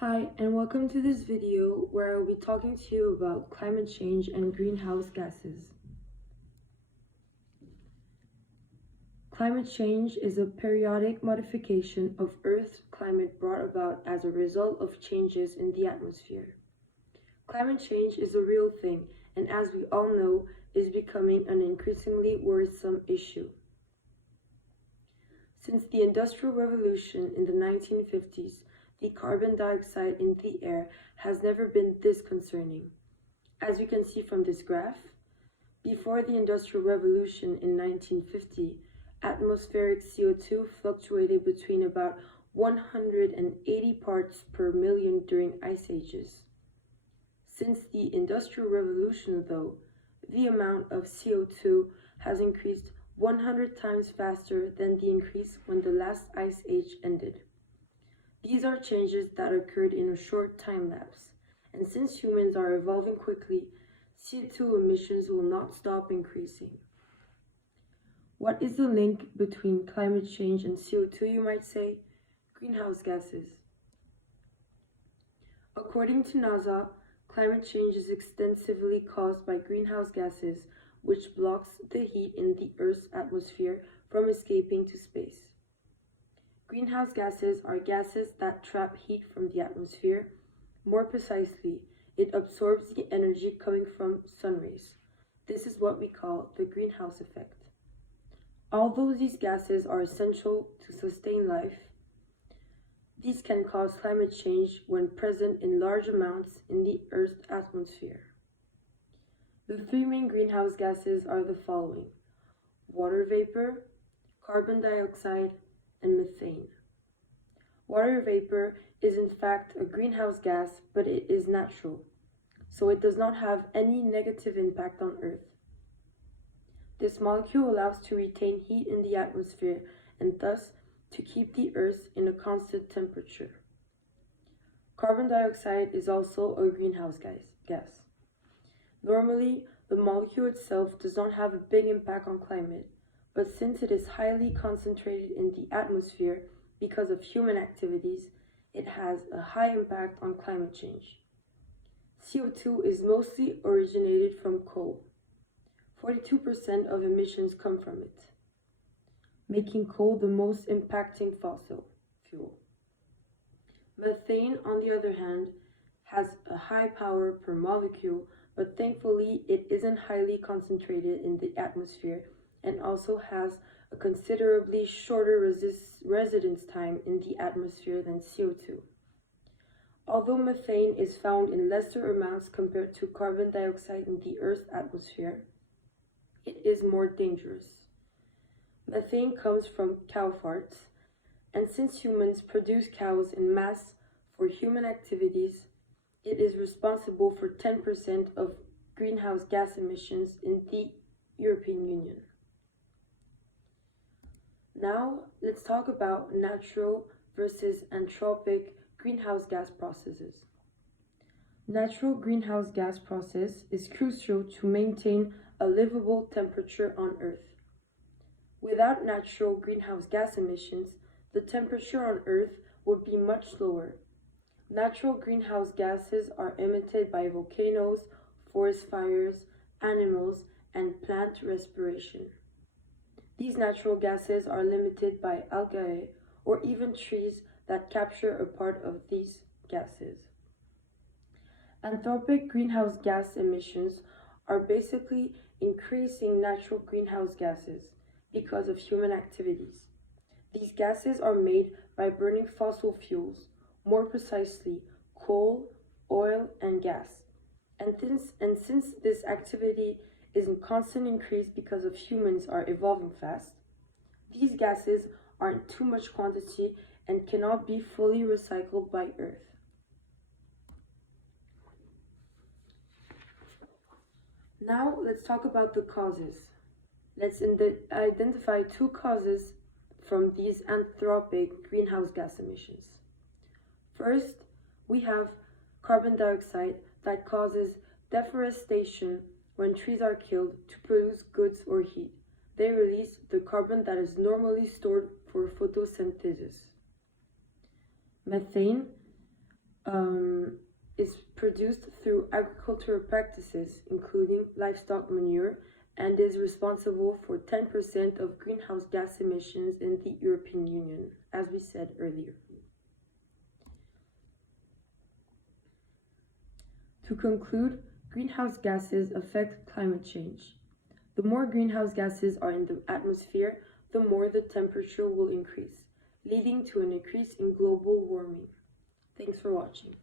Hi, and welcome to this video where I will be talking to you about climate change and greenhouse gases. Climate change is a periodic modification of Earth's climate brought about as a result of changes in the atmosphere. Climate change is a real thing, and as we all know, is becoming an increasingly worrisome issue. Since the Industrial Revolution in the 1950s, the carbon dioxide in the air has never been this concerning. As you can see from this graph, before the Industrial Revolution in 1950, atmospheric CO2 fluctuated between about 180 parts per million during ice ages. Since the Industrial Revolution, though, the amount of CO2 has increased 100 times faster than the increase when the last ice age ended. These are changes that occurred in a short time lapse, and since humans are evolving quickly, CO2 emissions will not stop increasing. What is the link between climate change and CO2, you might say? Greenhouse gases. According to NASA, climate change is extensively caused by greenhouse gases, which blocks the heat in the Earth's atmosphere from escaping to space. Greenhouse gases are gases that trap heat from the atmosphere. More precisely, it absorbs the energy coming from sun rays. This is what we call the greenhouse effect. Although these gases are essential to sustain life, these can cause climate change when present in large amounts in the Earth's atmosphere. The three main greenhouse gases are the following: water vapor, carbon dioxide, and methane. Water vapor is in fact a greenhouse gas, but it is natural, so it does not have any negative impact on Earth. This molecule allows to retain heat in the atmosphere and thus to keep the Earth in a constant temperature. Carbon dioxide is also a greenhouse gas. Normally, the molecule itself does not have a big impact on climate, but since it is highly concentrated in the atmosphere because of human activities, it has a high impact on climate change. CO2 is mostly originated from coal. 42% of emissions come from it, making coal the most impacting fossil fuel. Methane, on the other hand, has a high power per molecule, but thankfully it isn't highly concentrated in the atmosphere and also has a considerably shorter residence time in the atmosphere than CO2. Although methane is found in lesser amounts compared to carbon dioxide in the Earth's atmosphere, it is more dangerous. Methane comes from cow farts, and since humans produce cows in mass for human activities, it is responsible for 10% of greenhouse gas emissions in the European Union. Now, let's talk about natural versus anthropic greenhouse gas processes. Natural greenhouse gas process is crucial to maintain a livable temperature on Earth. Without natural greenhouse gas emissions, the temperature on Earth would be much lower. Natural greenhouse gases are emitted by volcanoes, forest fires, animals, and plant respiration. These natural gases are limited by algae or even trees that capture a part of these gases. Anthropic greenhouse gas emissions are basically increasing natural greenhouse gases because of human activities. These gases are made by burning fossil fuels, more precisely coal, oil, and gas. And since this activity is in constant increase because of humans are evolving fast, these gases are in too much quantity and cannot be fully recycled by Earth. Now let's talk about the causes. Let's identify two causes from these anthropic greenhouse gas emissions. First, we have carbon dioxide that causes deforestation. When trees are killed to produce goods or heat, they release the carbon that is normally stored for photosynthesis. Methane is produced through agricultural practices, including livestock manure, and is responsible for 10% of greenhouse gas emissions in the European Union, as we said earlier. To conclude, greenhouse gases affect climate change. The more greenhouse gases are in the atmosphere, the more the temperature will increase, leading to an increase in global warming. Thanks for watching.